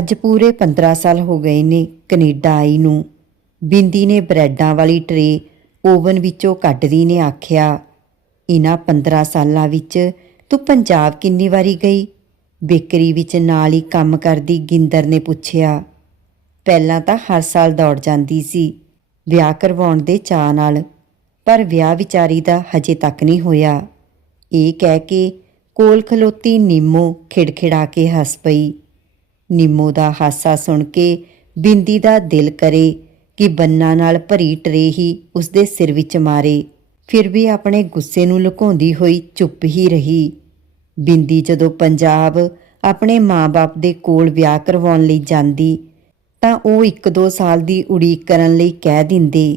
ਅੱਜ ਪੂਰੇ 15 ਸਾਲ ਹੋ ਗਏ ਨੇ ਕੈਨੇਡਾ ਆਈ ਨੂੰ। ਬਿੰਦੀ ਨੇ ਬ੍ਰੈਡਾਂ ਵਾਲੀ ਟਰੇ ਓਵਨ ਵਿੱਚੋਂ ਕੱਢਦੀ ਨੇ, ਆਖਿਆ ਇਹਨਾਂ 15 ਸਾਲਾਂ ਵਿੱਚ ਤੂੰ ਪੰਜਾਬ ਕਿੰਨੀ ਵਾਰੀ ਗਈ? ਬੇਕਰੀ ਵਿੱਚ ਨਾਲ ਹੀ ਕੰਮ ਕਰਦੀ ਗਿੰਦਰ ਨੇ ਪੁੱਛਿਆ। ਪਹਿਲਾਂ ਤਾਂ ਹਰ ਸਾਲ ਦੌੜ ਜਾਂਦੀ ਸੀ, ਵਿਆਹ ਕਰਵਾਉਣ ਦੇ ਚਾਅ ਨਾਲ, ਪਰ ਵਿਆਹ ਵਿਚਾਰੀ ਦਾ ਹਜੇ ਤੱਕ ਨਹੀਂ ਹੋਇਆ। ਇਹ ਕਹਿ ਕੇ ਕੋਲ ਖਲੋਤੀ ਨਿੰਮੋ ਖਿੜਖਿੜਾ ਕੇ ਹੱਸ ਪਈ। ਨਿੰਮੋ ਦਾ ਹਾਸਾ ਸੁਣ ਕੇ ਬਿੰਦੀ ਦਾ ਦਿਲ ਕਰੇ ਕਿ ਬੰਨਾ ਨਾਲ ਭਰੀ ਟਰੇ ਹੀ ਉਸਦੇ ਸਿਰ ਵਿੱਚ ਮਾਰੇ। ਫਿਰ ਵੀ ਆਪਣੇ ਗੁੱਸੇ ਨੂੰ ਲੁਕਾਉਂਦੀ ਹੋਈ ਚੁੱਪ ਹੀ ਰਹੀ। ਬਿੰਦੀ ਜਦੋਂ ਪੰਜਾਬ ਆਪਣੇ ਮਾਂ-ਬਾਪ ਦੇ ਕੋਲ ਵਿਆਹ ਕਰਵਾਉਣ ਲਈ ਜਾਂਦੀ, ਤਾਂ ਉਹ ਇੱਕ ਦੋ ਸਾਲ ਦੀ ਉਡੀਕ ਕਰਨ ਲਈ ਕਹਿ ਦਿੰਦੇ।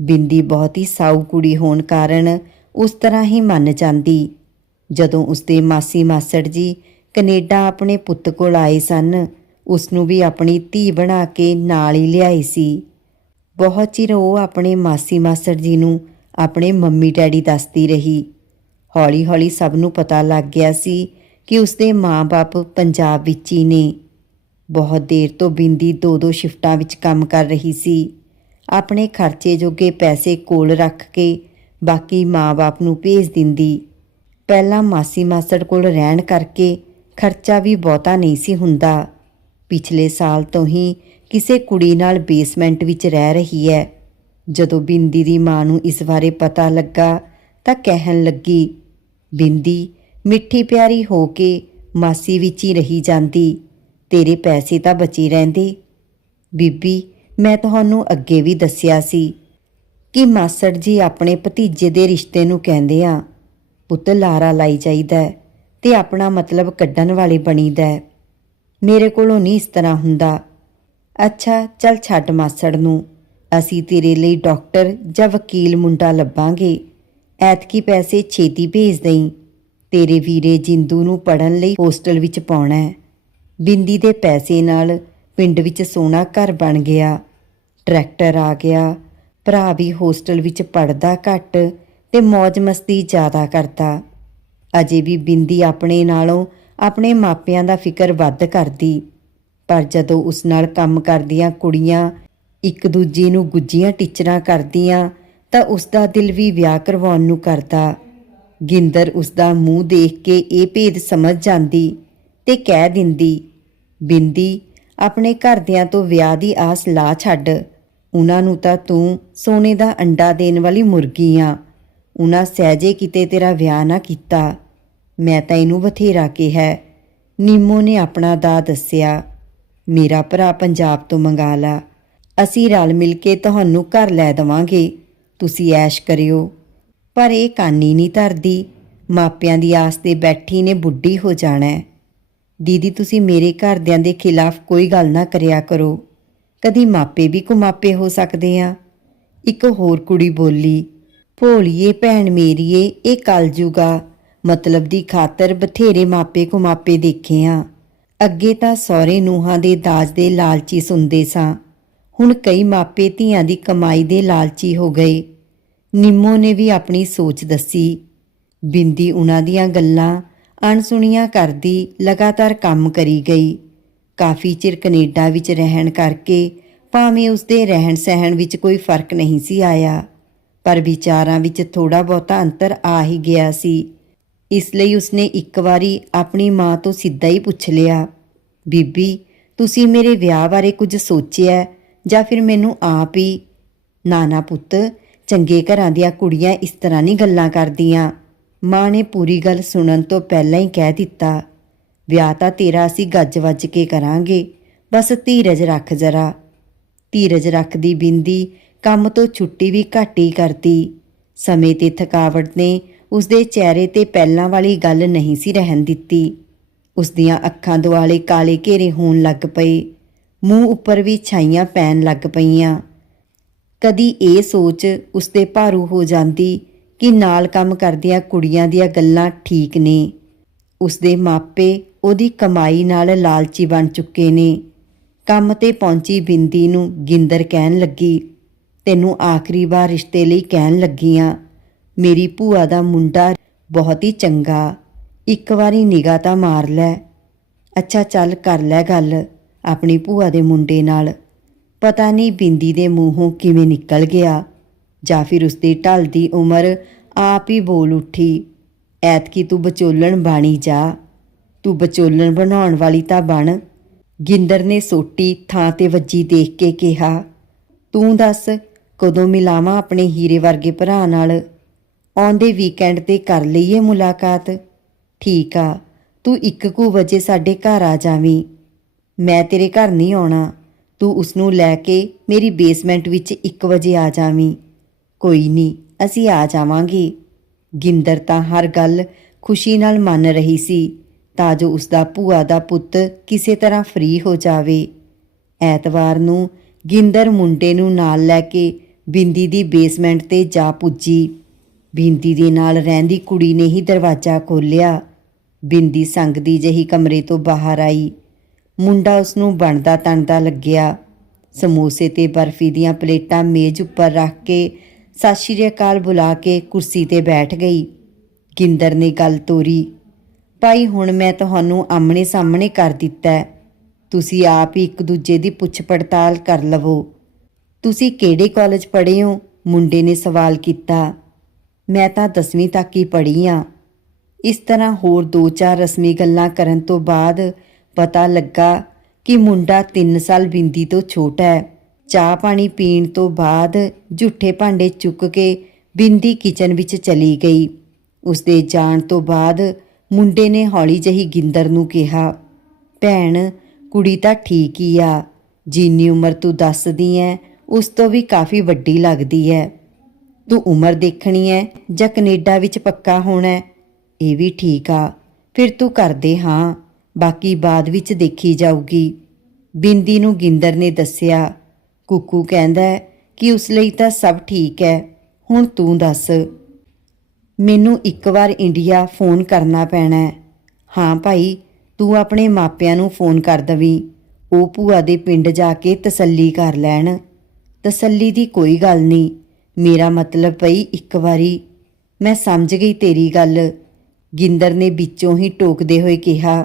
ਬਿੰਦੀ ਬਹੁਤ ਹੀ ਸਾਊ ਕੁੜੀ ਹੋਣ ਕਾਰਨ ਉਸ ਤਰ੍ਹਾਂ ਹੀ ਮੰਨ ਜਾਂਦੀ। ਜਦੋਂ ਉਸਦੇ ਮਾਸੀ ਮਾਸੜ ਜੀ ਕੈਨੇਡਾ ਆਪਣੇ ਪੁੱਤ ਕੋਲ ਆਏ ਸਨ। ਉਸ ਨੂੰ ਵੀ ਆਪਣੀ ਧੀ ਬਣਾ ਕੇ ਨਾਲ ਹੀ ਲਿਆਈ ਸੀ। ਬਹੁਤ ਚਿਰ ਉਹ ਆਪਣੇ ਮਾਸੀ ਮਾਸੜ ਜੀ ਨੂੰ ਆਪਣੇ ਮੰਮੀ ਡੈਡੀ ਦੱਸਦੀ ਰਹੀ। ਹੌਲੀ-ਹੌਲੀ ਸਭ ਨੂੰ ਪਤਾ ਲੱਗ ਗਿਆ ਸੀ ਕਿ ਉਸਦੇ ਮਾਂ-ਬਾਪ ਪੰਜਾਬ ਵਿੱਚ ਹੀ ਨੇ। ਬਹੁਤ ਦੇਰ ਤੋਂ ਬਿੰਦੀ ਦੋ ਦੋ ਸ਼ਿਫਟਾਂ ਵਿੱਚ ਕੰਮ ਕਰ ਰਹੀ ਸੀ। ਆਪਣੇ ਖਰਚੇ ਜੋਗੇ ਪੈਸੇ ਕੋਲ ਰੱਖ ਕੇ ਬਾਕੀ ਮਾਂ-ਬਾਪ ਨੂੰ ਭੇਜ ਦਿੰਦੀ। ਪਹਿਲਾਂ ਮਾਸੀ ਮਾਸੜ ਕੋਲ ਰਹਿਣ ਕਰਕੇ ਖਰਚਾ ਵੀ ਬਹੁਤਾ ਨਹੀਂ ਸੀ ਹੁੰਦਾ। ਪਿਛਲੇ ਸਾਲ ਤੋਂ ਹੀ ਕਿਸੇ ਕੁੜੀ ਨਾਲ ਬੇਸਮੈਂਟ ਵਿੱਚ ਰਹਿ ਰਹੀ ਹੈ। ਜਦੋਂ ਬਿੰਦੀ ਦੀ ਮਾਂ ਨੂੰ ਇਸ ਬਾਰੇ ਪਤਾ ਲੱਗਾ ਤਾਂ ਕਹਿਣ ਲੱਗੀ, ਬਿੰਦੀ, ਮਿੱਠੀ ਪਿਆਰੀ ਹੋ ਕੇ ਮਾਸੀ ਵਿੱਚ ਹੀ ਰਹੀ ਜਾਂਦੀ। ਤੇਰੇ ਪੈਸੇ ਤਾਂ ਬਚੀ ਰਹਿੰਦੇ। ਬੀਬੀ, ਮੈਂ ਤੁਹਾਨੂੰ ਅੱਗੇ ਵੀ ਦੱਸਿਆ ਸੀ ਕਿ ਮਾਸੜ ਜੀ ਆਪਣੇ ਭਤੀਜੇ ਦੇ ਰਿਸ਼ਤੇ ਨੂੰ ਕਹਿੰਦੇ ਆ। ਪੁੱਤ ਲਾਰਾ ਲਾਈ ਜਾਈਦਾ ਤੇ ਆਪਣਾ ਮਤਲਬ ਕੱਢਣ ਵਾਲੇ ਬਣੀਦਾ ਮੇਰੇ ਕੋਲੋਂ ਨਹੀਂ ਇਸ ਤਰ੍ਹਾਂ ਹੁੰਦਾ। ਅੱਛਾ, ਚੱਲ ਛੱਡ ਮਾਸੜ ਨੂੰ। ਅਸੀਂ ਤੇਰੇ ਲਈ ਡਾਕਟਰ ਜਾਂ ਵਕੀਲ ਮੁੰਡਾ ਲੱਭਾਂਗੇ। ਐਤਕੀ ਪੈਸੇ ਛੇਤੀ ਭੇਜ ਦੇਈਂ। ਤੇਰੇ ਵੀਰੇ ਜਿੰਦੂ ਨੂੰ ਪੜਨ ਲਈ ਹੋਸਟਲ ਵਿੱਚ ਪਾਉਣਾ ਹੈ। ਬਿੰਦੀ ਦੇ ਪੈਸੇ ਨਾਲ ਪਿੰਡ ਵਿੱਚ ਸੋਹਣਾ ਘਰ ਬਣ ਗਿਆ। ਟਰੈਕਟਰ ਆ ਗਿਆ। ਭਰਾ ਵੀ ਹੋਸਟਲ ਵਿੱਚ ਪੜਦਾ ਘੱਟ ਤੇ ਮौज ਮਸਤੀ ਜ਼ਿਆਦਾ ਕਰਦਾ। ਅਜੇ ਵੀ ਬਿੰਦੀ ਆਪਣੇ ਨਾਲੋਂ ਆਪਣੇ ਮਾਪਿਆਂ ਦਾ ਫਿਕਰ ਵੱਧ ਕਰਦੀ। ਪਰ ਜਦੋਂ ਉਸ ਨਾਲ ਕੰਮ ਕਰਦੀਆਂ ਕੁੜੀਆਂ ਇੱਕ ਦੂਜੀ ਨੂੰ ਗੁੱਜੀਆਂ ਟੀਚਰਾਂ ਕਰਦੀਆਂ, ਤਾਂ ਉਸ ਦਾ ਦਿਲ ਵੀ ਵਿਆਹ ਕਰਵਾਉਣ ਨੂੰ ਕਰਦਾ। ਗਿੰਦਰ ਉਸ ਦਾ ਮੂੰਹ ਦੇਖ ਕੇ ਇਹ ਭੇਦ ਸਮਝ ਜਾਂਦੀ ਤੇ ਕਹਿ ਦਿੰਦੀ, ਬਿੰਦੀ, ਆਪਣੇ ਘਰਦਿਆਂ ਤੋਂ ਵਿਆਹ ਦੀ ਆਸ ਲਾ ਛੱਡ। ਉਹਨਾਂ ਨੂੰ ਤਾਂ ਤੂੰ ਸੋਨੇ ਦਾ ਅੰਡਾ ਦੇਣ ਵਾਲੀ ਮੁਰਗੀ ਆ। ਉਹਨਾਂ ਸਹਿਜੇ ਕਿਤੇ ਤੇਰਾ ਵਿਆਹ ਨਾ ਕੀਤਾ। ਮੈਂ ਤਾਂ ਇਹਨੂੰ ਬਥੇਰਾ ਕਿਹਾ। ਨੀਮੋ ਨੇ ਆਪਣਾ ਦਾ ਦੱਸਿਆ, ਮੇਰਾ ਭਰਾ ਪੰਜਾਬ ਤੋਂ ਮੰਗਾ ਲਾ। ਅਸੀਂ ਰਲ ਮਿਲ ਕੇ ਤੁਹਾਨੂੰ ਘਰ ਲੈ ਦਵਾਂਗੇ। ਤੁਸੀਂ ਐਸ਼ ਕਰਿਓ। ਪਰ ਇਹ ਕਾਨੀ ਨਹੀਂ ਧਰਦੀ। ਮਾਪਿਆਂ ਦੀ ਆਸ ਤੇ ਬੈਠੀ ਨੇ ਬੁੱਢੀ ਹੋ ਜਾਣਾ। ਦੀਦੀ, ਤੁਸੀਂ ਮੇਰੇ ਘਰਦਿਆਂ ਦੇ ਖਿਲਾਫ ਕੋਈ ਗੱਲ ਨਾ ਕਰਿਆ ਕਰੋ। ਕਦੀ ਮਾਪੇ ਵੀ ਕੁਮਾਪੇ ਹੋ ਸਕਦੇ ਆ। ਇੱਕ ਹੋਰ ਕੁੜੀ ਬੋਲੀ ਭੋਲੀਏ ਭੈਣ ਮੇਰੀਏ, ਇਹ ਕਲਜੂਗਾ ਮਤਲਬ ਦੀ ਖਾਤਰ ਬਥੇਰੇ ਮਾਪੇ ਕੁਮਾਪੇ ਦੇਖੇ ਆ ਅੱਗੇ ਤਾਂ ਸਹੁਰੇ ਨੂੰਹਾਂ ਦੇ ਦਾਜ ਦੇ ਲਾਲਚੀ ਸੁਣਦੇ ਸਾਂ। ਹੁਣ ਕਈ ਮਾਪੇ ਧੀਆਂ ਦੀ ਕਮਾਈ ਦੇ ਲਾਲਚੀ ਹੋ ਗਏ। ਨਿੰਮੋ ਨੇ ਵੀ ਆਪਣੀ ਸੋਚ ਦੱਸੀ। ਬਿੰਦੀ ਉਹਨਾਂ ਦੀਆਂ ਗੱਲਾਂ ਅਣਸੁਣੀਆਂ ਕਰਦੀ ਲਗਾਤਾਰ ਕੰਮ ਕਰੀ ਗਈ। ਕਾਫੀ ਚਿਰ ਕੈਨੇਡਾ ਵਿੱਚ ਰਹਿਣ ਕਰਕੇ ਭਾਵੇਂ ਉਸਦੇ ਰਹਿਣ ਸਹਿਣ ਵਿੱਚ ਕੋਈ ਫ਼ਰਕ ਨਹੀਂ ਸੀ ਆਇਆ। ਪਰ ਵਿਚਾਰਾਂ ਵਿੱਚ ਥੋੜਾ ਬਹੁਤਾ ਅੰਤਰ ਆ ਹੀ ਗਿਆ ਸੀ। ਇਸ ਲਈ ਉਸਨੇ ਇੱਕ ਵਾਰੀ ਆਪਣੀ ਮਾਂ ਤੋਂ ਸਿੱਧਾ ਹੀ ਪੁੱਛ ਲਿਆ, ਬੀਬੀ, ਤੁਸੀਂ ਮੇਰੇ ਵਿਆਹ ਬਾਰੇ ਕੁਝ ਸੋਚਿਆ ਜਾਂ ਫਿਰ ਮੈਨੂੰ ਆਪ ਹੀ? ਨਾਨਾ ਪੁੱਤ, ਚੰਗੇ ਘਰਾਂ ਦੀਆਂ ਕੁੜੀਆਂ ਇਸ ਤਰ੍ਹਾਂ ਨਹੀਂ ਗੱਲਾਂ ਕਰਦੀਆਂ। ਮਾਂ ਨੇ ਪੂਰੀ ਗੱਲ ਸੁਣਨ ਤੋਂ ਪਹਿਲਾਂ ਹੀ ਕਹਿ ਦਿੱਤਾ, ਵਿਆਹ ਤਾਂ ਤੇਰਾ ਅਸੀਂ ਗੱਜ-ਵੱਜ ਕੇ ਕਰਾਂਗੇ, ਬਸ ਧੀਰਜ ਰੱਖ ਜਰਾ। ਧੀਰਜ ਰੱਖਦੀ ਬਿੰਦੀ ਕੰਮ ਤੋਂ ਛੁੱਟੀ ਵੀ ਘੱਟ ਹੀ ਕਰਦੀ ਸਮੇਂ ਤੇ ਥਕਾਵਟ ਨੇ ਉਸਦੇ ਚਿਹਰੇ ਤੇ ਪਹਿਲਾਂ ਵਾਲੀ ਗੱਲ ਨਹੀਂ ਸੀ ਰਹਿਣ ਦਿੱਤੀ। ਉਸ ਦੀਆਂ ਅੱਖਾਂ ਦੁਆਲੇ ਕਾਲੇ ਘੇਰੇ ਹੋਣ ਲੱਗ ਪਏ। ਮੂੰਹ ਉੱਪਰ ਵੀ ਛਾਈਆਂ ਪੈਣ ਲੱਗ ਪਈਆਂ। ਕਦੀ ਇਹ ਸੋਚ ਉਸਤੇ ਭਾਰੂ ਹੋ ਜਾਂਦੀ ਕਿ ਨਾਲ ਕੰਮ ਕਰਦੀਆਂ ਕੁੜੀਆਂ ਦੀਆਂ ਗੱਲਾਂ ਠੀਕ ਨੇ। ਉਸਦੇ ਮਾਪੇ ਉਹਦੀ ਕਮਾਈ ਨਾਲ ਲਾਲਚੀ ਬਣ ਚੁੱਕੇ ਨੇ। ਕੰਮ ਤੇ ਪਹੁੰਚੀ ਬਿੰਦੀ ਨੂੰ ਗਿੰਦਰ ਕਹਿਣ ਲੱਗੀ ਤੈਨੂੰ ਆਖਰੀ ਵਾਰ ਰਿਸ਼ਤੇ ਲਈ ਕਹਿਣ ਲੱਗੀਆਂ। ਮੇਰੀ ਭੂਆ ਦਾ ਮੁੰਡਾ ਬਹੁਤ ਹੀ ਚੰਗਾ। ਇੱਕ ਵਾਰੀ ਨਿਗਾਹ ਤਾਂ ਮਾਰ ਲੈ। ਅੱਛਾ, ਚੱਲ ਕਰ ਲੈ ਗੱਲ ਆਪਣੀ ਭੂਆ ਦੇ ਮੁੰਡੇ ਨਾਲ। ਪਤਾ ਨਹੀਂ ਬਿੰਦੀ ਦੇ ਮੂੰਹੋਂ ਕਿਵੇਂ ਨਿਕਲ ਗਿਆ। ਜਾਂ ਫਿਰ ਉਸਦੀ ਢਲਦੀ ਉਮਰ ਆਪ ਹੀ ਬੋਲ ਉੱਠੀ। ਐਤਕੀ ਤੂੰ ਵਿਚੋਲਣ ਬਾਣੀ ਜਾ। ਤੂੰ ਵਿਚੋਲਣ ਬਣਾਉਣ ਵਾਲੀ ਤਾਂ ਬਣ। ਗਿੰਦਰ ਨੇ ਸੋਟੀ ਥਾਂ ਤੇ ਵੱਜੀ ਦੇਖ ਕੇ ਕਿਹਾ, ਤੂੰ ਦੱਸ ਕਦੋਂ ਮਿਲਾਵਾਂ ਆਪਣੇ ਹੀਰੇ ਵਰਗੇ ਭਰਾ ਨਾਲ? ਆਉਂਦੇ ਵੀਕਐਂਡ ਤੇ ਕਰ ਲਈਏ ਮੁਲਾਕਾਤ। ਠੀਕ ਆ, ਤੂੰ ਇੱਕ ਕੁ ਵਜੇ ਸਾਡੇ ਘਰ ਆ ਜਾਵੀਂ। ਮੈਂ ਤੇਰੇ ਘਰ ਨਹੀਂ ਆਉਣਾ। ਤੂੰ ਉਸ ਨੂੰ ਲੈ ਕੇ ਮੇਰੀ ਬੇਸਮੈਂਟ ਵਿੱਚ 1 ਵਜੇ ਆ ਜਾਵੀਂ। ਕੋਈ ਨਹੀਂ, ਅਸੀਂ ਆ ਜਾਵਾਂਗੇ। ਗਿੰਦਰ ਤਾਂ ਹਰ ਗੱਲ ਖੁਸ਼ੀ ਨਾਲ ਮੰਨ ਰਹੀ ਸੀ, ਤਾਂ ਜੋ ਉਸ ਦਾ ਭੂਆ ਦਾ ਪੁੱਤ ਕਿਸੇ ਤਰ੍ਹਾਂ ਫ੍ਰੀ ਹੋ ਜਾਵੇ। ਐਤਵਾਰ ਨੂੰ ਗਿੰਦਰ ਮੁੰਡੇ ਨੂੰ ਨਾਲ ਲੈ ਕੇ ਬਿੰਦੀ ਦੀ ਬੇਸਮੈਂਟ ਤੇ ਜਾ ਪੁੱਜੀ। ਬਿੰਦੀ ਦੇ ਨਾਲ ਰਹਿੰਦੀ ਕੁੜੀ ਨੇ ਹੀ ਦਰਵਾਜ਼ਾ ਖੋਲ੍ਹਿਆ। ਬਿੰਦੀ ਸੰਗਦੀ ਜਹੀ ਕਮਰੇ ਤੋਂ ਬਾਹਰ ਆਈ। ਮੁੰਡਾ ਉਸ ਨੂੰ ਬਣਦਾ ਤਣਦਾ ਲੱਗਿਆ। ਸਮੋਸੇ ਤੇ ਬਰਫੀ ਦੀਆਂ ਪਲੇਟਾਂ ਮੇਜ਼ ਉੱਪਰ ਰੱਖ ਕੇ ਸਤਿ ਸ਼੍ਰੀ ਅਕਾਲ ਬੁਲਾ ਕੇ ਕੁਰਸੀ ਤੇ ਬੈਠ ਗਈ। ਗਿੰਦਰ ਨੇ ਗੱਲ ਤੋਰੀ, ਭਾਈ, ਹੁਣ ਮੈਂ ਤੁਹਾਨੂੰ ਆਮਣੇ ਸਾਹਮਣੇ ਕਰ ਦਿੱਤਾ ਤੁਸੀਂ ਆਪ ਹੀ ਇੱਕ ਦੂਜੇ ਦੀ ਪੁੱਛ ਪੜਤਾਲ ਕਰ ਲਵੋ। ਤੁਸੀਂ ਕਿਹੜੇ ਕਾਲਜ ਪੜ੍ਹੇ ਹੋ? ਮੁੰਡੇ ਨੇ ਸਵਾਲ ਕੀਤਾ। ਮੈਂ ਤਾਂ 10ਵੀਂ ਤੱਕ ਹੀ ਪੜ੍ਹੀ ਆ ਇਸ ਤਰ੍ਹਾਂ ਹੋਰ ਦੋ ਚਾਰ ਰਸਮੀ ਗੱਲਾਂ ਕਰਨ ਤੋਂ ਬਾਅਦ ਪਤਾ ਲੱਗਾ ਕਿ ਮੁੰਡਾ 3 ਸਾਲ ਬਿੰਦੀ ਤੋਂ ਛੋਟਾ ਹੈ। ਚਾਹ ਪਾਣੀ ਪੀਣ ਤੋਂ ਬਾਅਦ ਝੁੱਠੇ ਭਾਂਡੇ ਚੁੱਕ ਕੇ ਬਿੰਦੀ ਕਿਚਨ ਵਿੱਚ ਚਲੀ ਗਈ। ਉਸਦੇ ਜਾਣ ਤੋਂ ਬਾਅਦ ਮੁੰਡੇ ਨੇ ਹੌਲੀ ਜਹੀ ਗਿੰਦਰ ਨੂੰ ਕਿਹਾ, ਭੈਣ, ਕੁੜੀ ਤਾਂ ਠੀਕ ਹੀ ਆ। ਜਿੰਨੀ ਉਮਰ ਤੂੰ ਦੱਸਦੀ ਐ ਉਸ ਤੋਂ ਵੀ ਕਾਫੀ ਵੱਡੀ ਲੱਗਦੀ ਹੈ। ਤੂੰ ਉਮਰ ਦੇਖਣੀ ਹੈ ਜਾਂ ਕੈਨੇਡਾ ਵਿੱਚ ਪੱਕਾ ਹੋਣਾ ਹੈ? ਇਹ ਵੀ ਠੀਕ ਆ। ਫਿਰ ਤੂੰ ਕਰਦੇ ਹਾਂ, ਬਾਕੀ ਬਾਅਦ ਵਿੱਚ ਦੇਖੀ ਜਾਊਗੀ। ਬਿੰਦੀ ਨੂੰ ਗਿੰਦਰ ਨੇ ਦੱਸਿਆ, ਕੁੱਕੂ ਕਹਿੰਦਾ ਕਿ ਉਸ ਲਈ ਤਾਂ ਸਭ ਠੀਕ ਹੈ, ਹੁਣ ਤੂੰ ਦੱਸ। ਮੈਨੂੰ ਇੱਕ ਵਾਰ ਇੰਡੀਆ ਫੋਨ ਕਰਨਾ ਪੈਣਾ ਹੈ। ਹਾਂ ਭਾਈ, ਤੂੰ ਆਪਣੇ ਮਾਪਿਆਂ ਨੂੰ ਫੋਨ ਕਰ ਦਵੀਂ, ਉਹ ਭੂਆ ਦੇ ਪਿੰਡ ਜਾ ਕੇ ਤਸੱਲੀ ਕਰ ਲੈਣ। ਤਸੱਲੀ ਦੀ ਕੋਈ ਗੱਲ ਨਹੀਂ। ਮੇਰਾ ਮਤਲਬ ਪਈ ਇੱਕ ਵਾਰੀ ਮੈਂ ਸਮਝ ਗਈ ਤੇਰੀ ਗੱਲ। ਗਿੰਦਰ ਨੇ ਵਿੱਚੋਂ ਹੀ ਟੋਕਦੇ ਹੋਏ ਕਿਹਾ,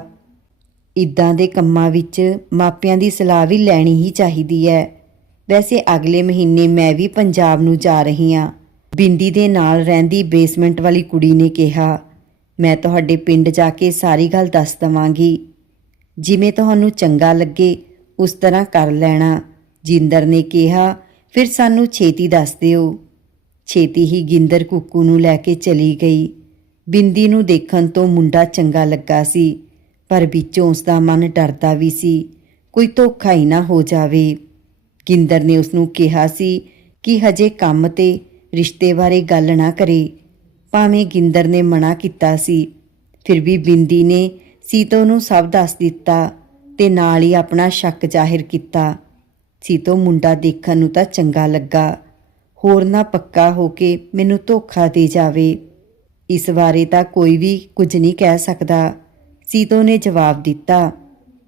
ਇਦਾਂ ਦੇ ਕੰਮਾਂ ਵਿੱਚ ਮਾਪਿਆਂ ਦੀ ਸਲਾਹ ਵੀ ਲੈਣੀ ਹੀ ਚਾਹੀਦੀ ਹੈ ਵੈਸੇ ਅਗਲੇ ਮਹੀਨੇ ਮੈਂ ਵੀ ਪੰਜਾਬ ਨੂੰ ਜਾ ਰਹੀ ਹਾਂ ਬਿੰਦੀ ਦੇ ਨਾਲ ਰਹਿੰਦੀ ਬੇਸਮੈਂਟ ਵਾਲੀ ਕੁੜੀ ਨੇ ਕਿਹਾ, ਮੈਂ ਤੁਹਾਡੇ ਪਿੰਡ ਜਾ ਕੇ ਸਾਰੀ ਗੱਲ ਦੱਸ ਦਵਾਂਗੀ। ਜਿਵੇਂ ਤੁਹਾਨੂੰ ਚੰਗਾ ਲੱਗੇ, ਉਸ ਤਰ੍ਹਾਂ ਕਰ ਲੈਣਾ। ਜਿੰਦਰ ਨੇ ਕਿਹਾ, ਫਿਰ ਸਾਨੂੰ ਛੇਤੀ ਦੱਸ ਦਿਓ। ਛੇਤੀ ਹੀ ਗਿੰਦਰ ਕੁੱਕੂ ਨੂੰ ਲੈ ਕੇ ਚਲੀ ਗਈ। ਬਿੰਦੀ ਨੂੰ ਦੇਖਣ ਤੋਂ ਮੁੰਡਾ ਚੰਗਾ ਲੱਗਾ ਸੀ, ਪਰ ਵਿੱਚੋਂ ਉਸ ਦਾ ਮਨ ਡਰਦਾ ਵੀ ਸੀ, ਕੋਈ ਧੋਖਾ ਹੀ ਨਾ ਹੋ ਜਾਵੇ। ਗਿੰਦਰ ਨੇ ਉਸ ਨੂੰ ਕਿਹਾ ਸੀ ਕਿ ਹਜੇ ਕੰਮ ਤੇ ਰਿਸ਼ਤੇ ਬਾਰੇ ਗੱਲ ਨਾ ਕਰੇ। ਭਾਵੇਂ ਗਿੰਦਰ ਨੇ ਮਨਾ ਕੀਤਾ ਸੀ, ਫਿਰ ਵੀ ਬਿੰਦੀ ਨੇ ਸੀਤੋ ਨੂੰ ਸਭ ਦੱਸ ਦਿੱਤਾ ਤੇ ਨਾਲ ਹੀ ਆਪਣਾ ਸ਼ੱਕ ਜ਼ਾਹਿਰ ਕੀਤਾ। ਸੀਤੋ ਮੁੰਡਾ ਦੇਖਣ ਨੂੰ ਤਾਂ ਚੰਗਾ ਲੱਗਾ। ਹੋਰ ਨਾ ਪੱਕਾ ਹੋ ਕੇ ਮੈਨੂੰ ਧੋਖਾ ਦੇ ਜਾਵੇ। ਇਸ ਬਾਰੇ ਤਾਂ ਕੋਈ ਵੀ ਕੁਝ ਨਹੀਂ ਕਹਿ ਸਕਦਾ। ਸੀਤੋ ਨੇ ਜਵਾਬ ਦਿੱਤਾ,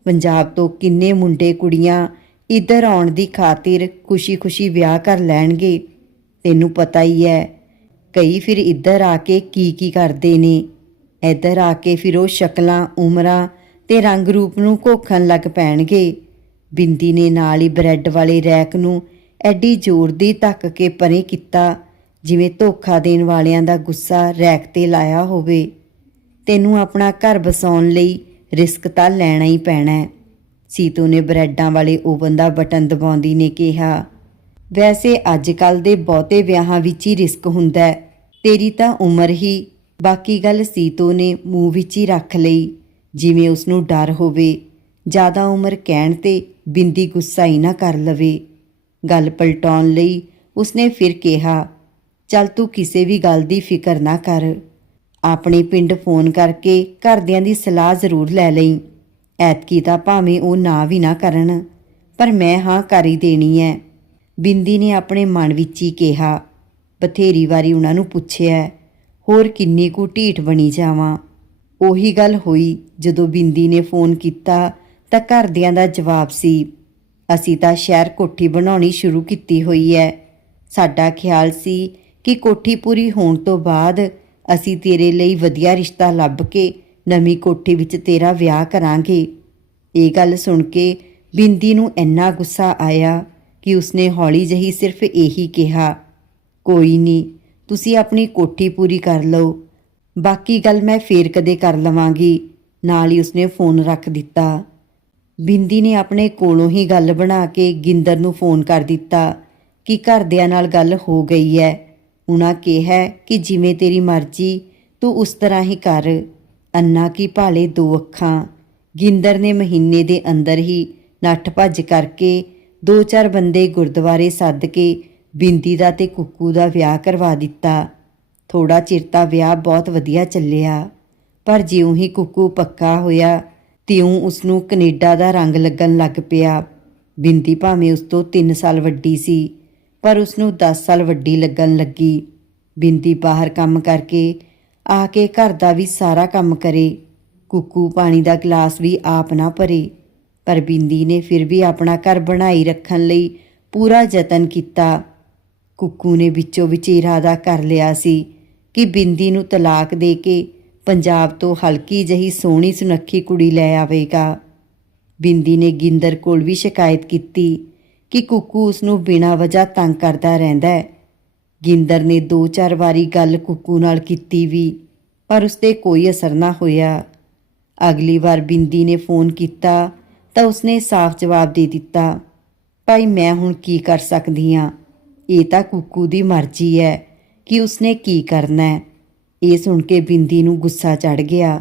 ਪੰਜਾਬ ਤੋਂ ਕਿੰਨੇ ਮੁੰਡੇ ਕੁੜੀਆਂ ਇੱਧਰ ਆਉਣ ਦੀ ਖਾਤਰ ਖੁਸ਼ੀ-ਖੁਸ਼ੀ ਵਿਆਹ ਕਰ ਲੈਣਗੇ। ਤੈਨੂੰ ਪਤਾ ਹੀ ਹੈ ਕਈ ਫਿਰ ਇੱਧਰ ਆ ਕੇ ਕੀ ਕੀ ਕਰਦੇ ਨੇ। ਇੱਧਰ ਆ ਕੇ ਫਿਰ ਉਹ ਸ਼ਕਲਾਂ, ਉਮਰਾਂ ਤੇ ਰੰਗ ਰੂਪ ਨੂੰ ਘੋਖਣ ਲੱਗ ਪੈਣਗੇ। ਬਿੰਦੀ ਨੇ ਨਾਲ ਹੀ ਬ੍ਰੈਡ ਵਾਲੇ ਰੈਕ ਨੂੰ ਐਡੀ ਜ਼ੋਰ ਦੀ ਧੱਕ ਕੇ ਪਰੇ ਕੀਤਾ, ਜਿਵੇਂ ਧੋਖਾ ਦੇਣ ਵਾਲਿਆਂ ਦਾ ਗੁੱਸਾ ਰੈਕ ਤੇ ਲਾਇਆ ਹੋਵੇ। ਤੈਨੂੰ ਆਪਣਾ ਘਰ ਬਸਾਉਣ ਲਈ ਰਿਸਕ ਤਾਂ ਲੈਣਾ ਹੀ ਪੈਣਾ ਹੈ, ਸੀਤੂ ਨੇ ਬ੍ਰੈਡਾਂ ਵਾਲੇ ਓਵਨ ਦਾ ਬਟਨ ਦਬਾਉਂਦੀ ਨੇ ਕਿਹਾ। ਵੈਸੇ ਅੱਜ ਕੱਲ ਦੇ ਬਹੁਤੇ ਵਿਆਹਾਂ ਵਿੱਚ ਹੀ ਰਿਸਕ ਹੁੰਦਾ ਤੇਰੀ ਤਾਂ ਉਮਰ ਹੀ। ਬਾਕੀ ਗੱਲ ਸੀਤੋ ਨੇ ਮੂੰਹ ਵਿੱਚ ਹੀ ਰੱਖ ਲਈ, ਜਿਵੇਂ ਉਸ ਨੂੰ ਡਰ ਹੋਵੇ। ਜ਼ਿਆਦਾ ਉਮਰ ਕਹਿਣ ਤੇ ਬਿੰਦੀ ਗੁੱਸਾ ਹੀ ਨਾ ਕਰ ਲਵੇ। ਗੱਲ ਪਲਟਾਉਣ ਲਈ ਉਸਨੇ ਫਿਰ ਕਿਹਾ, ਚੱਲ ਤੂੰ ਕਿਸੇ ਵੀ ਗੱਲ ਦੀ ਫਿਕਰ ਨਾ ਕਰ। ਆਪਣੇ ਪਿੰਡ ਫੋਨ ਕਰਕੇ ਘਰਦਿਆਂ ਦੀ ਸਲਾਹ ਜ਼ਰੂਰ ਲੈ ਲਈ। ਐਤਕੀ ਤਾਂ ਭਾਵੇਂ ਉਹ ਨਾ ਵੀ ਨਾ ਕਰਨ, ਪਰ ਮੈਂ ਹਾਂ ਕਰ ਹੀ ਦੇਣੀ ਹੈ ਬਿੰਦੀ ਨੇ ਆਪਣੇ ਮਨ ਵਿੱਚ ਹੀ ਕਿਹਾ। ਬਥੇਰੀ ਵਾਰੀ ਉਹਨਾਂ ਨੂੰ ਪੁੱਛਿਆ, ਹੋਰ ਕਿੰਨੀ ਕੁ ਢੀਠ ਬਣੀ ਜਾਵਾਂ? ਉਹੀ ਗੱਲ ਹੋਈ ਜਦੋਂ ਬਿੰਦੀ ਨੇ ਫੋਨ ਕੀਤਾ ਤਾਂ ਘਰਦਿਆਂ ਦਾ ਜਵਾਬ ਸੀ, ਅਸੀਂ ਤਾਂ ਸ਼ਹਿਰ ਕੋਠੀ ਬਣਾਉਣੀ ਸ਼ੁਰੂ ਕੀਤੀ ਹੋਈ ਹੈ ਸਾਡਾ ਖਿਆਲ ਸੀ ਕਿ ਕੋਠੀ ਪੂਰੀ ਹੋਣ ਤੋਂ ਬਾਅਦ ਅਸੀਂ ਤੇਰੇ ਲਈ ਵਧੀਆ ਰਿਸ਼ਤਾ ਲੱਭ ਕੇ ਨਵੀਂ ਕੋਠੀ ਵਿੱਚ ਤੇਰਾ ਵਿਆਹ ਕਰਾਂਗੇ। ਇਹ ਗੱਲ ਸੁਣ ਕੇ ਬਿੰਦੀ ਨੂੰ ਇੰਨਾ ਗੁੱਸਾ ਆਇਆ ਕਿ ਉਸਨੇ ਹੌਲੀ ਜਹੀ ਸਿਰਫ ਇਹੀ ਕਿਹਾ, ਕੋਈ ਨਹੀਂ, ਤੁਸੀਂ ਆਪਣੀ ਕੋਠੀ ਪੂਰੀ ਕਰ ਲਓ। ਬਾਕੀ ਗੱਲ ਮੈਂ ਫੇਰ ਕਦੇ ਕਰ ਲਵਾਂਗੀ। ਨਾਲ ਹੀ ਉਸਨੇ ਫੋਨ ਰੱਖ ਦਿੱਤਾ। ਬਿੰਦੀ ਨੇ ਆਪਣੇ ਕੋਲੋਂ ਹੀ ਗੱਲ ਬਣਾ ਕੇ ਗਿੰਦਰ ਨੂੰ ਫੋਨ ਕਰ ਦਿੱਤਾ ਕਿ ਘਰਦਿਆਂ ਨਾਲ ਗੱਲ ਹੋ ਗਈ ਹੈ। ਉਹਨਾਂ ਕਿਹਾ ਕਿ ਜਿਵੇਂ ਤੇਰੀ ਮਰਜ਼ੀ, ਤੂੰ ਉਸ ਤਰ੍ਹਾਂ ਹੀ ਕਰ। ਅੰਨਾ ਕੀ ਭਾਲੇ ਦੋ ਅੱਖਾਂ। ਗਿੰਦਰ ਨੇ ਮਹੀਨੇ ਦੇ ਅੰਦਰ ਹੀ ਨੱਠ ਭੱਜ ਕਰਕੇ ਦੋ ਚਾਰ ਬੰਦੇ ਗੁਰਦੁਆਰੇ ਸੱਦ ਕੇ ਬਿੰਦੀ ਦਾ ਤੇ ਕੁੱਕੂ ਦਾ ਵਿਆਹ ਕਰਵਾ ਦਿੱਤਾ। ਥੋੜਾ ਚਿਰ ਤਾਂ ਵਿਆਹ ਬਹੁਤ ਵਧੀਆ ਚੱਲਿਆ। ਪਰ ਜਿਉਂ ਹੀ ਕੁੱਕੂ ਪੱਕਾ ਹੋਇਆ ਤਿਉਂ ਉਸ ਨੂੰ ਕੈਨੇਡਾ ਦਾ ਰੰਗ ਲੱਗਣ ਲੱਗ ਪਿਆ। ਬਿੰਦੀ ਭਾਵੇਂ ਉਸ ਤੋਂ 3 ਸਾਲ ਵੱਡੀ ਸੀ, ਪਰ ਉਸ ਨੂੰ 10 ਸਾਲ ਵੱਡੀ ਲੱਗਣ ਲੱਗੀ। ਬਿੰਦੀ ਬਾਹਰ ਕੰਮ ਕਰਕੇ ਆ ਕੇ ਘਰ ਦਾ ਵੀ ਸਾਰਾ ਕੰਮ ਕਰੇ। ਕੁੱਕੂ ਪਾਣੀ ਦਾ ਗਲਾਸ ਵੀ ਆਪ ਨਾ ਭਰੇ, ਪਰ ਬਿੰਦੀ ਨੇ ਫਿਰ ਵੀ ਆਪਣਾ ਘਰ ਬਣਾਈ ਰੱਖਣ ਲਈ ਪੂਰਾ ਯਤਨ ਕੀਤਾ। ਕੁੱਕੂ ਨੇ ਵਿੱਚੋਂ ਵਿੱਚ ਇਰਾਦਾ ਕਰ ਲਿਆ ਸੀ ਕਿ ਬਿੰਦੀ ਨੂੰ ਤਲਾਕ ਦੇ ਕੇ ਪੰਜਾਬ ਤੋਂ ਹਲਕੀ ਜਹੀ ਸੋਹਣੀ ਸੁਨੱਖੀ ਕੁੜੀ ਲੈ ਆਵੇਗਾ। ਬਿੰਦੀ ਨੇ ਗਿੰਦਰ ਕੋਲ ਵੀ ਸ਼ਿਕਾਇਤ ਕੀਤੀ ਕਿ ਕੁੱਕੂ ਉਸ ਨੂੰ ਬਿਨਾਂ ਵਜ੍ਹਾ ਤੰਗ ਕਰਦਾ ਰਹਿੰਦਾ ਹੈ। ਗਿੰਦਰ ਨੇ ਦੋ ਚਾਰ ਵਾਰੀ ਗੱਲ ਕੁੱਕੂ ਨਾਲ ਕੀਤੀ ਵੀ, ਪਰ ਉਸ ਤੇ ਕੋਈ ਅਸਰ ਨਾ ਹੋਇਆ। ਅਗਲੀ ਵਾਰ ਬਿੰਦੀ ਨੇ ਫੋਨ ਕੀਤਾ ਤਾਂ ਉਸਨੇ ਸਾਫ਼ ਜਵਾਬ ਦੇ ਦਿੱਤਾ, ਭਾਈ, ਮੈਂ ਹੁਣ ਕੀ ਕਰ ਸਕਦੀ ਹਾਂ? ਇਹ ਤਾਂ ਕੁੱਕੂ ਦੀ ਮਰਜ਼ੀ ਹੈ ਕਿ ਉਸਨੇ ਕੀ ਕਰਨਾ ਹੈ? ਇਹ ਸੁਣ ਕੇ ਬਿੰਦੀ ਨੂੰ ਗੁੱਸਾ ਚੜ ਗਿਆ।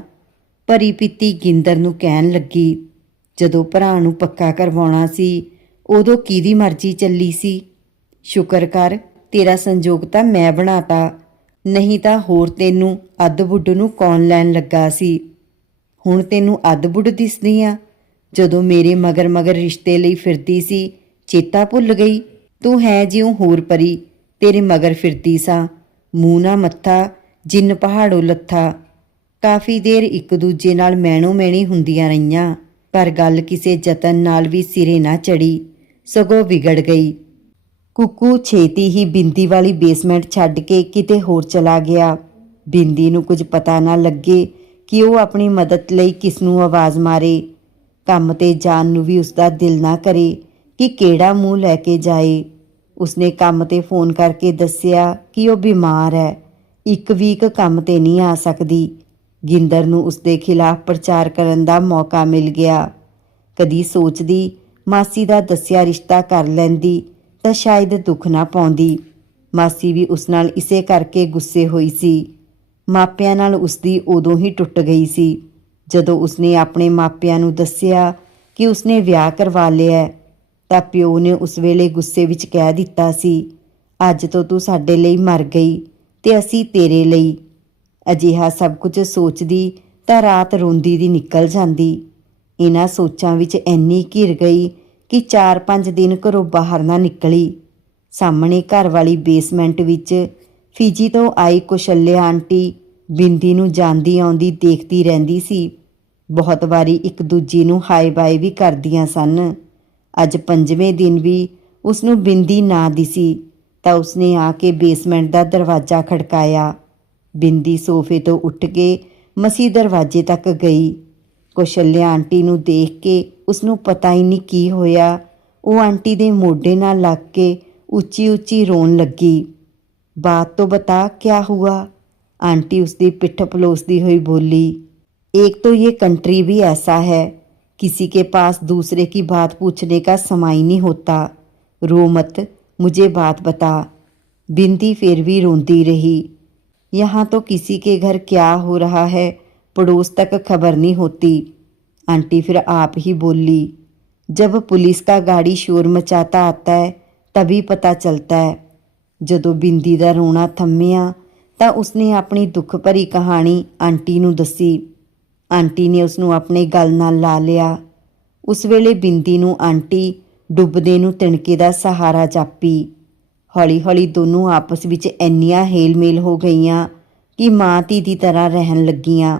ਭਰੀ ਪੀਤੀ ਗਿੰਦਰ ਨੂੰ ਕਹਿਣ ਲੱਗੀ, ਜਦੋਂ ਭਰਾ ਨੂੰ ਪੱਕਾ ਕਰਵਾਉਣਾ ਸੀ, ਉਦੋਂ ਕਿਹਦੀ ਮਰਜ਼ੀ ਚੱਲੀ ਸੀ? ਸ਼ੁਕਰ ਕਰ, ਤੇਰਾ ਸੰਜੋਗ ਤਾਂ ਮੈਂ ਬਣਾਤਾ। ਨਹੀਂ ਤਾਂ ਹੋਰ ਤੈਨੂੰ ਅੱਧ ਬੁੱਢ ਨੂੰ ਕੌਣ ਲੈਣ ਲੱਗਾ ਸੀ? ਹੁਣ ਤੈਨੂੰ ਅੱਧ ਬੁੱਢ ਦਿਸਦੀ ਆ। ਜਦੋਂ ਮੇਰੇ ਮਗਰ ਮਗਰ ਰਿਸ਼ਤੇ ਲਈ ਫਿਰਦੀ ਸੀ, ਚੇਤਾ ਭੁੱਲ ਗਈ। ਤੂੰ ਹੈ ਜਿਉਂ ਹੋਰ ਪਰੀ, ਤੇਰੇ ਮਗਰ ਫਿਰਦੀ ਸਾਂ। ਮੂੰਹ ਨਾ ਮੱਥਾ ਜਿੰਨ ਪਹਾੜੋਂ ਲੱਥਾ, ਕਾਫੀ ਦੇਰ ਇੱਕ ਦੂਜੇ ਨਾਲ ਮੈਣੋ ਮੈਣੀ ਹੁੰਦੀਆਂ ਰਹੀਆਂ, ਪਰ ਗੱਲ ਕਿਸੇ ਯਤਨ ਨਾਲ ਵੀ ਸਿਰੇ ਨਾ ਚੜੀ ਸਗੋਂ ਵਿਗੜ ਗਈ। ਕੁੱਕੂ ਛੇਤੀ ਹੀ ਬਿੰਦੀ ਵਾਲੀ ਬੇਸਮੈਂਟ ਛੱਡ ਕੇ ਕਿਤੇ ਹੋਰ ਚਲਾ ਗਿਆ। ਬਿੰਦੀ ਨੂੰ ਕੁਝ ਪਤਾ ਨਾ ਲੱਗੇ ਕਿ ਉਹ ਆਪਣੀ ਮਦਦ ਲਈ ਕਿਸ ਨੂੰ ਆਵਾਜ਼ ਮਾਰੇ। ਕੰਮ ਤੇ ਜਾਣ ਨੂੰ ਵੀ ਉਸਦਾ ਦਿਲ ਨਾ ਕਰੇ ਕਿ ਕਿਹੜਾ ਮੂੰਹ ਲੈ ਕੇ ਜਾਏ। ਉਸਨੇ ਕੰਮ ਤੇ ਫੋਨ ਕਰਕੇ ਦੱਸਿਆ ਕਿ ਉਹ ਬਿਮਾਰ ਹੈ। ਇੱਕ ਵੀਕ ਕੰਮ ਤੇ ਨਹੀਂ ਆ ਸਕਦੀ। ਗਿੰਦਰ ਨੂੰ ਉਸਦੇ ਖਿਲਾਫ ਪ੍ਰਚਾਰ ਕਰਨ ਦਾ ਮੌਕਾ ਮਿਲ ਗਿਆ। ਕਦੀ ਸੋਚਦੀ, ਮਾਸੀ ਦਾ ਦੱਸਿਆ ਰਿਸ਼ਤਾ ਕਰ ਲੈਂਦੀ ਤਾਂ ਸ਼ਾਇਦ ਦੁੱਖ ਨਾ ਪਾਉਂਦੀ। ਮਾਸੀ ਵੀ ਉਸ ਨਾਲ ਇਸੇ ਕਰਕੇ ਗੁੱਸੇ ਹੋਈ ਸੀ। ਮਾਪਿਆਂ ਨਾਲ ਉਸਦੀ ਉਦੋਂ ਹੀ ਟੁੱਟ ਗਈ ਸੀ। ਜਦੋਂ ਉਸਨੇ ਆਪਣੇ ਮਾਪਿਆਂ ਨੂੰ ਦੱਸਿਆ ਕਿ ਉਸਨੇ ਵਿਆਹ ਕਰਵਾ ਲਿਆ, ਤਾਂ ਪਿਓ ਨੇ ਉਸ ਵੇਲੇ ਗੁੱਸੇ ਵਿੱਚ ਕਹਿ ਦਿੱਤਾ ਸੀ, ਅੱਜ ਤੋਂ ਤੂੰ ਸਾਡੇ ਲਈ ਮਰ ਗਈ। ਤੇ ਅਸੀਂ ਤੇਰੇ ਲਈ। ਅਜਿਹਾ ਸਭ ਕੁਝ ਸੋਚਦੀ ਤਾਂ ਰਾਤ ਰੋਂਦੀ ਦੀ ਨਿਕਲ ਜਾਂਦੀ। ਇਹਨਾਂ ਸੋਚਾਂ ਵਿੱਚ ਇੰਨੀ ਘਿਰ ਗਈ ਕਿ 4-5 ਦਿਨ ਘਰੋਂ ਬਾਹਰ ਨਾ ਨਿਕਲੀ। ਸਾਹਮਣੇ ਘਰ ਵਾਲੀ ਬੇਸਮੈਂਟ ਵਿੱਚ ਫਿਜੀ ਤੋਂ ਆਈ ਕੁਸ਼ਲਿਆ ਆਂਟੀ ਬਿੰਦੀ ਨੂੰ ਜਾਂਦੀ ਆਉਂਦੀ ਦੇਖਦੀ ਰਹਿੰਦੀ ਸੀ। ਬਹੁਤ ਵਾਰੀ ਇੱਕ ਦੂਜੀ ਨੂੰ ਹਾਈ ਬਾਈ ਵੀ ਕਰਦੀਆਂ ਸਨ। ਅੱਜ ਪੰਜਵੇਂ ਦਿਨ ਵੀ ਉਸ ਨੂੰ ਬਿੰਦੀ ਨਾ ਦਿਸੀ ਤਾਂ ਉਸਨੇ ਆ ਕੇ ਬੇਸਮੈਂਟ ਦਾ ਦਰਵਾਜ਼ਾ ਖੜਕਾਇਆ ਬਿੰਦੀ ਸੋਫੇ ਤੋਂ ਉੱਠ ਕੇ ਮਸੀ ਦਰਵਾਜ਼ੇ ਤੱਕ ਗਈ ਕੁਸ਼ਲਿਆ ਆਂਟੀ ਨੂੰ ਦੇਖ ਕੇ ਉਸ ਨੂੰ ਪਤਾ ਹੀ ਨਹੀਂ ਕੀ ਹੋਇਆ ਉਹ ਆਂਟੀ ਦੇ ਮੋਢੇ ਨਾਲ ਲੱਗ ਕੇ ਉੱਚੀ ਉੱਚੀ ਰੋਣ ਲੱਗੀ ਬਾਤ तो बता क्या हुआ आंटी उसकी पिठ पलोसती हुई बोली एक तो ये कंट्री भी ऐसा है किसी के पास दूसरे की बात पूछने का समय नहीं होता रो मत मुझे बात बता बिंदी फिर भी रोती रही यहाँ तो किसी के घर क्या हो रहा है पड़ोस तक खबर नहीं होती आंटी फिर आप ही बोली जब पुलिस का गाड़ी शोर मचाता आता है तभी पता चलता है ਜਦੋਂ ਬਿੰਦੀ ਦਾ ਰੋਣਾ ਥੰਮਿਆ ਤਾਂ ਉਸਨੇ ਆਪਣੀ ਦੁੱਖ ਭਰੀ ਕਹਾਣੀ ਆਂਟੀ ਨੂੰ ਦੱਸੀ ਆਂਟੀ ਨੇ ਉਸ ਨੂੰ ਆਪਣੇ ਗਲ ਨਾਲ ਲਾ ਲਿਆ ਉਸ ਵੇਲੇ ਬਿੰਦੀ ਨੂੰ ਆਂਟੀ ਡੁੱਬਦੇ ਨੂੰ ਤਿਣਕੇ ਦਾ ਸਹਾਰਾ ਜਾਪੀ। ਹੌਲੀ-ਹੌਲੀ ਦੋਨੋਂ ਆਪਸ ਵਿੱਚ ਇੰਨੀਆਂ ਹੇਲ-ਮੇਲ ਹੋ ਗਈਆਂ ਕਿ ਮਾਂ ਧੀ ਦੀ ਤਰ੍ਹਾਂ ਰਹਿਣ ਲੱਗੀਆਂ।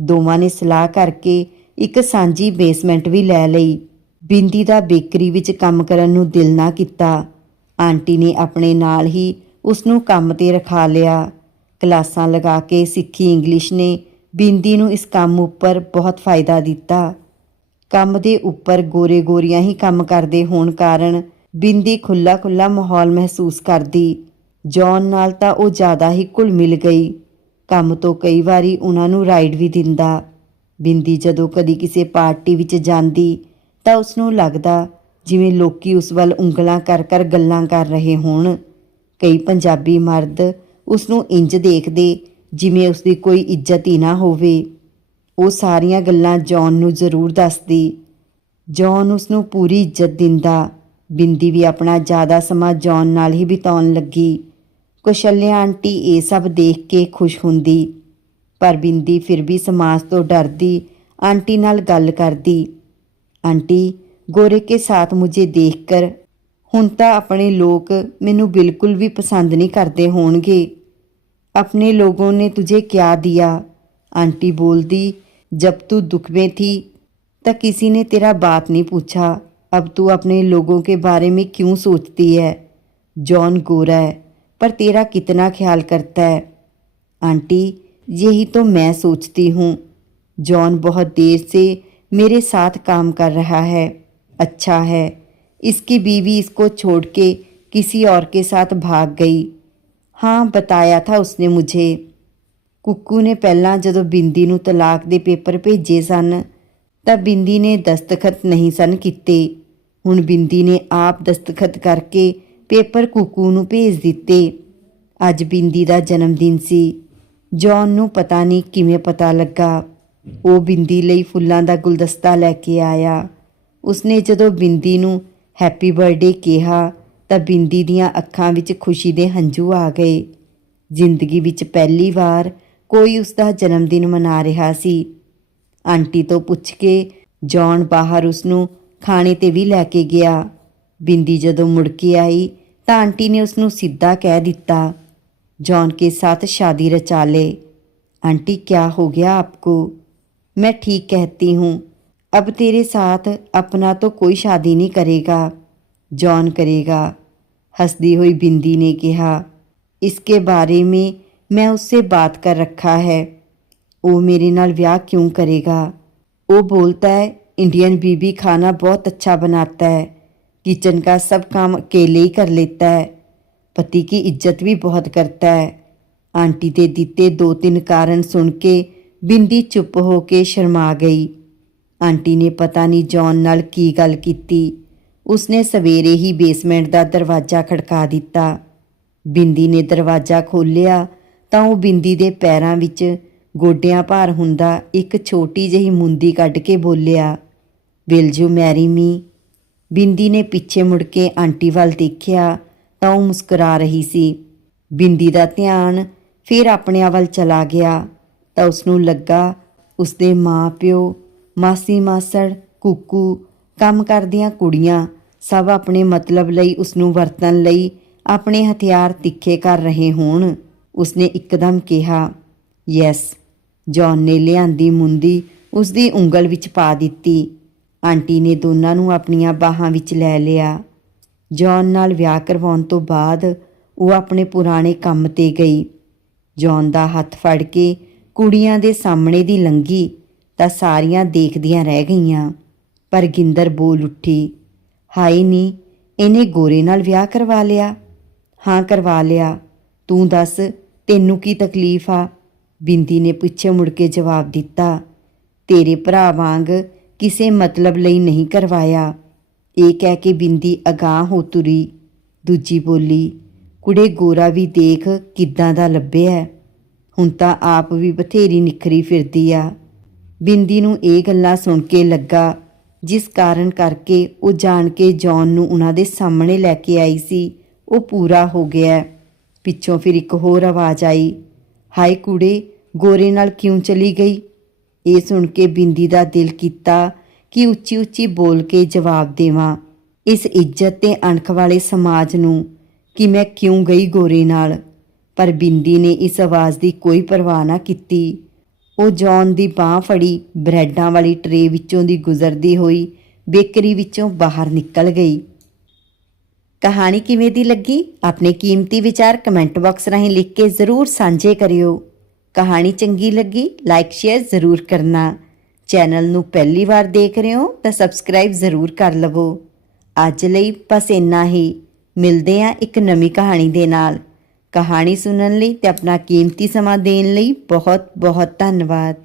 ਦੋਵਾਂ ਨੇ ਸਲਾਹ ਕਰਕੇ ਇੱਕ ਸਾਂਝੀ ਬੇਸਮੈਂਟ ਵੀ ਲੈ ਲਈ। ਬਿੰਦੀ ਦਾ ਬੇਕਰੀ ਵਿੱਚ ਕੰਮ ਕਰਨ ਨੂੰ ਦਿਲ ਨਾ ਕੀਤਾ। ਆਂਟੀ ਨੇ ਆਪਣੇ ਨਾਲ ਹੀ ਉਸ ਨੂੰ ਕੰਮ ਤੇ ਰਖਾ ਲਿਆ। ਕਲਾਸਾਂ ਲਗਾ ਕੇ ਸਿੱਖੀ ਇੰਗਲਿਸ਼ ਨੇ ਬਿੰਦੀ ਨੂੰ ਇਸ ਕੰਮ ਉੱਪਰ ਬਹੁਤ ਫਾਇਦਾ ਦਿੱਤਾ। ਕੰਮ ਦੇ ਉੱਪਰ ਗੋਰੇ ਗੋਰੀਆਂ ਹੀ ਕੰਮ ਕਰਦੇ ਹੋਣ ਕਾਰਨ ਬਿੰਦੀ ਖੁੱਲਾ ਖੁੱਲਾ ਮਾਹੌਲ ਮਹਿਸੂਸ ਕਰਦੀ। ਜੌਨ ਨਾਲ ਤਾਂ ਉਹ ਜ਼ਿਆਦਾ ਹੀ ਘੁਲ ਮਿਲ ਗਈ। ਕੰਮ ਤੋਂ ਕਈ ਵਾਰੀ ਉਹਨਾਂ ਨੂੰ ਰਾਈਡ ਵੀ ਦਿੰਦਾ। ਬਿੰਦੀ ਜਦੋਂ ਕਦੀ ਕਿਸੇ ਪਾਰਟੀ ਵਿੱਚ ਜਾਂਦੀ ਤਾਂ ਉਸ ਨੂੰ ਲੱਗਦਾ ਜਿਵੇਂ ਲੋਕੀ ਉਸ ਵੱਲ ਉਂਗਲਾਂ ਕਰ ਕਰ ਗੱਲਾਂ ਕਰ ਰਹੇ ਹੋਣ। ਕਈ ਪੰਜਾਬੀ ਮਰਦ ਉਸ ਨੂੰ ਇੰਜ ਦੇਖਦੇ ਜਿਵੇਂ ਉਸ ਦੀ ਕੋਈ ਇੱਜ਼ਤ ਹੀ ਨਾ ਹੋਵੇ। ਉਹ ਸਾਰੀਆਂ ਗੱਲਾਂ ਜੌਨ ਨੂੰ ਜ਼ਰੂਰ ਦੱਸਦੀ। ਜੌਨ ਉਸ ਨੂੰ ਪੂਰੀ ਇੱਜ਼ਤ ਦਿੰਦਾ। ਬਿੰਦੀ ਵੀ ਆਪਣਾ ਜ਼ਿਆਦਾ ਸਮਾਂ ਜੌਨ ਨਾਲ ਹੀ ਬਿਤਾਉਣ ਲੱਗੀ। ਕੁਸ਼ਲਿਆ ਆਂਟੀ ਇਹ ਸਭ ਦੇਖ ਕੇ ਖੁਸ਼ ਹੁੰਦੀ। ਪਰ ਬਿੰਦੀ ਫਿਰ ਵੀ ਸਮਾਜ ਤੋਂ ਡਰਦੀ, ਆਂਟੀ ਨਾਲ ਗੱਲ ਕਰਦੀ। ਆਂਟੀ, ਗੋਰੇ ਕੇ ਸਾਥ ਮੁਝੇ ਦੇਖ ਦੇਖਕਰ ਹੁਣ ਤਾਂ ਆਪਣੇ ਲੋਕ ਮੈਨੂੰ ਬਿਲਕੁਲ ਵੀ ਪਸੰਦ ਨਹੀਂ ਕਰਦੇ ਹੋਣਗੇ। ਆਪਣੇ ਲੋਗੋਂ ਨੇ ਤੁਝੇ ਕਿਆ ਦਿਆ? ਆਂਟੀ ਬੋਲਦੀ जब तू दुख में थी, तब किसी ने तेरा बात नहीं पूछा। अब तू अपने लोगों के बारे में क्यों सोचती है? जॉन गोरा है, पर तेरा कितना ख्याल करता है? आंटी, यही तो मैं सोचती हूँ। जॉन बहुत देर से मेरे साथ काम कर रहा है। अच्छा है। इसकी बीवी इसको छोड़ के किसी और के साथ भाग गई। हाँ बताया था उसने मुझे। ਕੁੱਕੂ ਨੇ ਪਹਿਲਾਂ ਜਦੋਂ ਬਿੰਦੀ ਨੂੰ ਤਲਾਕ ਦੇ ਪੇਪਰ ਭੇਜੇ ਸਨ, ਤਾਂ ਬਿੰਦੀ ਨੇ ਦਸਤਖਤ ਨਹੀਂ ਸਨ ਕੀਤੇ। ਹੁਣ ਬਿੰਦੀ ਨੇ ਆਪ ਦਸਤਖਤ ਕਰਕੇ ਪੇਪਰ ਕੁੱਕੂ ਨੂੰ ਭੇਜ ਦਿੱਤੇ। ਅੱਜ ਬਿੰਦੀ ਦਾ ਜਨਮ ਦਿਨ ਸੀ। ਜੌਨ ਨੂੰ ਪਤਾ ਨਹੀਂ ਕਿਵੇਂ ਪਤਾ ਲੱਗਾ। ਉਹ ਬਿੰਦੀ ਲਈ ਫੁੱਲਾਂ ਦਾ ਗੁਲਦਸਤਾ ਲੈ ਕੇ ਆਇਆ। ਉਸਨੇ ਜਦੋਂ ਬਿੰਦੀ ਨੂੰ ਹੈਪੀ ਬਰਥਡੇ ਕਿਹਾ, ਤਾਂ ਬਿੰਦੀ ਦੀਆਂ ਅੱਖਾਂ ਵਿੱਚ ਖੁਸ਼ੀ ਦੇ ਹੰਝੂ ਆ ਗਏ। ਜ਼ਿੰਦਗੀ ਵਿੱਚ ਪਹਿਲੀ ਵਾਰ ਕੋਈ ਉਸ ਦਾ ਜਨਮ ਦਿਨ ਮਨਾ ਰਿਹਾ ਸੀ ਆਂਟੀ ਤੋਂ ਪੁੱਛ ਕੇ ਜੌਨ ਬਾਹਰ ਉਸ ਨੂੰ ਖਾਣੇ ਤੇ ਵੀ ਲੈ ਕੇ ਗਿਆ ਬਿੰਦੀ ਜਦੋਂ ਮੁੜ ਕੇ ਆਈ ਤਾਂ ਆਂਟੀ ਨੇ ਉਸ ਨੂੰ ਸਿੱਧਾ ਕਹਿ ਦਿੱਤਾ जॉन के साथ शादी रचा ले आंटी क्या हो गया आपको मैं ठीक कहती हूँ अब तेरे साथ अपना तो कोई शादी नहीं करेगा जॉन करेगा हंसती हुई बिंदी ने कहा इसके बारे में मैं उससे बात कर रखा है वो मेरे नाल ब्याह क्यों करेगा वो बोलता है इंडियन बीबी खाना बहुत अच्छा बनाता है किचन का सब काम अकेले ही कर लेता है पति की इज्जत भी बहुत करता है आंटी ਦੇ ਦਿੱਤੇ ਦੋ ਤਿੰਨ ਕਾਰਨ ਸੁਣ ਕੇ ਬਿੰਦੀ ਚੁੱਪ ਹੋ ਕੇ ਸ਼ਰਮਾ ਗਈ ਆਂਟੀ ਨੇ ਪਤਾ ਨਹੀਂ ਜੌਨ ਨਾਲ ਕੀ ਗੱਲ ਕੀਤੀ ਉਸਨੇ ਸਵੇਰੇ ਹੀ ਬੇਸਮੈਂਟ ਦਾ ਦਰਵਾਜ਼ਾ ਖੜਕਾ ਦਿੱਤਾ ਬਿੰਦੀ ਨੇ ਦਰਵਾਜ਼ਾ ਖੋਲ੍ਹਿਆ ਤਾਂ ਉਹ ਬਿੰਦੀ ਦੇ ਪੈਰਾਂ ਵਿੱਚ ਗੋਡਿਆਂ ਭਾਰ ਹੁੰਦਾ ਇੱਕ ਛੋਟੀ ਜਿਹੀ ਮੁੰਦੀ ਕੱਢ ਕੇ ਬੋਲਿਆ ਵਿਲ ਯੂ ਮੈਰੀ ਮੀ ਬਿੰਦੀ ਨੇ ਪਿੱਛੇ ਮੁੜ ਕੇ ਆਂਟੀ ਵੱਲ ਦੇਖਿਆ ਤਾਂ ਉਹ ਮੁਸਕਰਾ ਰਹੀ ਸੀ। ਬਿੰਦੀ ਦਾ ਧਿਆਨ ਫਿਰ ਆਪਣਿਆਂ ਵੱਲ ਚਲਾ ਗਿਆ ਤਾਂ ਉਸ ਨੂੰ ਲੱਗਾ ਉਸਦੇ ਮਾਂ-ਪਿਓ ਮਾਸੀ ਮਾਸੜ, ਕੁੱਕੂ, ਕੰਮ ਕਰਦੀਆਂ ਕੁੜੀਆਂ ਸਭ ਆਪਣੇ ਮਤਲਬ ਲਈ ਉਸ ਨੂੰ ਵਰਤਣ ਲਈ ਆਪਣੇ ਹਥਿਆਰ ਤਿੱਖੇ ਕਰ ਰਹੇ ਹੋਣ। ਉਸਨੇ ਇੱਕਦਮ ਕਿਹਾ ਯੈਸ ਜੌਨ ਨੇ ਲਿਆਂਦੀ ਮੁੰਦੀ ਉਸਦੀ ਉਂਗਲ ਵਿੱਚ ਪਾ ਦਿੱਤੀ। ਆਂਟੀ ਨੇ ਦੋਨਾਂ ਨੂੰ ਆਪਣੀਆਂ ਬਾਹਾਂ ਵਿੱਚ ਲੈ ਲਿਆ। ਜੌਨ ਨਾਲ ਵਿਆਹ ਕਰਵਾਉਣ ਤੋਂ ਬਾਅਦ ਉਹ ਆਪਣੇ ਪੁਰਾਣੇ ਕੰਮ ਤੇ ਗਈ। ਜੌਨ ਦਾ ਹੱਥ ਫੜ ਕੇ ਕੁੜੀਆਂ ਦੇ ਸਾਹਮਣੇ ਦੀ ਲੰਗੀ ਤਾਂ ਸਾਰੀਆਂ ਦੇਖਦੀਆਂ ਰਹਿ ਗਈਆਂ। ਪਰ ਗਿੰਦਰ ਬੋਲ ਉੱਠੀ, ਹਾਏ ਨਹੀਂ ਇਹਨੇ ਗੋਰੇ ਨਾਲ ਵਿਆਹ ਕਰਵਾ ਲਿਆ? ਹਾਂ, ਕਰਵਾ ਲਿਆ। ਤੂੰ ਦੱਸ ਤੈਨੂੰ ਕੀ ਤਕਲੀਫ ਆ? ਬਿੰਦੀ ਨੇ ਪਿੱਛੇ ਮੁੜ ਕੇ ਜਵਾਬ ਦਿੱਤਾ, ਤੇਰੇ ਭਰਾ ਵਾਂਗ ਕਿਸੇ ਮਤਲਬ ਲਈ ਨਹੀਂ ਕਰਵਾਇਆ। ਇਹ ਕਹਿ ਕੇ ਬਿੰਦੀ ਅਗਾਹ ਹੋ ਤੁਰੀ। ਦੂਜੀ ਬੋਲੀ, ਕੁੜੇ ਗੋਰਾ ਵੀ ਦੇਖ ਕਿੱਦਾਂ ਦਾ ਲੱਭਿਆ। ਹੁਣ ਤਾਂ ਆਪ ਵੀ ਬਥੇਰੀ ਨਿਖਰੀ ਫਿਰਦੀ ਆ। ਬਿੰਦੀ ਨੂੰ ਇਹ ਗੱਲਾਂ ਸੁਣ ਕੇ ਲੱਗਾ, ਜਿਸ ਕਾਰਨ ਕਰਕੇ ਉਹ ਜਾਣ ਕੇ ਜੌਨ ਨੂੰ ਉਹਨਾਂ ਦੇ ਸਾਹਮਣੇ ਲੈ ਕੇ ਆਈ ਸੀ। ਉਹ ਪੂਰਾ ਹੋ ਗਿਆ। ਪਿੱਛੋਂ ਫਿਰ ਇੱਕ ਹੋਰ ਆਵਾਜ਼ ਆਈ, ਹਾਏ ਕੁੜੇ, ਗੋਰੇ ਨਾਲ ਕਿਉਂ ਚਲੀ ਗਈ? ਇਹ ਸੁਣ ਕੇ ਬਿੰਦੀ ਦਾ ਦਿਲ ਕੀਤਾ ਕਿ ਉੱਚੀ ਉੱਚੀ ਬੋਲ ਕੇ ਜਵਾਬ ਦੇਵਾਂ, ਇਸ ਇੱਜ਼ਤ ਤੇ ਅਣਖ ਵਾਲੇ ਸਮਾਜ ਨੂੰ ਕਿ ਮੈਂ ਕਿਉਂ ਗਈ ਗੋਰੇ ਨਾਲ? ਪਰ ਬਿੰਦੀ ਨੇ ਇਸ ਆਵਾਜ਼ ਦੀ ਕੋਈ ਪਰਵਾਹ ਨਾ ਕੀਤੀ। ਉਹ ਜੌਨ ਦੀ ਬਾਹ ਫੜੀ, ਬ੍ਰੈਡਾਂ ਵਾਲੀ ਟਰੇ ਵਿੱਚੋਂ ਦੀ ਗੁਜ਼ਰਦੀ ਹੋਈ ਬੇਕਰੀ ਵਿੱਚੋਂ ਬਾਹਰ ਨਿਕਲ ਗਈ। ਕਹਾਣੀ ਕਿਵੇਂ ਦੀ ਲੱਗੀ? ਆਪਣੇ ਕੀਮਤੀ ਵਿਚਾਰ ਕਮੈਂਟ ਬਾਕਸ ਰਾਹੀਂ ਲਿਖ ਕੇ ਜ਼ਰੂਰ ਸਾਂਝੇ ਕਰਿਓ। ਕਹਾਣੀ ਚੰਗੀ ਲੱਗੀ, ਲਾਈਕ, ਸ਼ੇਅਰ ਜ਼ਰੂਰ ਕਰਨਾ। ਚੈਨਲ ਨੂੰ ਪਹਿਲੀ ਵਾਰ ਦੇਖ ਰਹੇ ਹੋ ਤਾਂ ਸਬਸਕ੍ਰਾਈਬ ਜ਼ਰੂਰ ਕਰ ਲਵੋ। ਅੱਜ ਲਈ ਬਸ ਇੰਨਾ ਹੀ। ਮਿਲਦੇ ਹਾਂ ਇੱਕ ਨਵੀਂ ਕਹਾਣੀ ਦੇ ਨਾਲ। ਕਹਾਣੀ ਸੁਣਨ ਲਈ ਤੇ ਆਪਣਾ ਕੀਮਤੀ ਸਮਾਂ ਦੇਣ ਲਈ ਬਹੁਤ ਬਹੁਤ ਧੰਨਵਾਦ।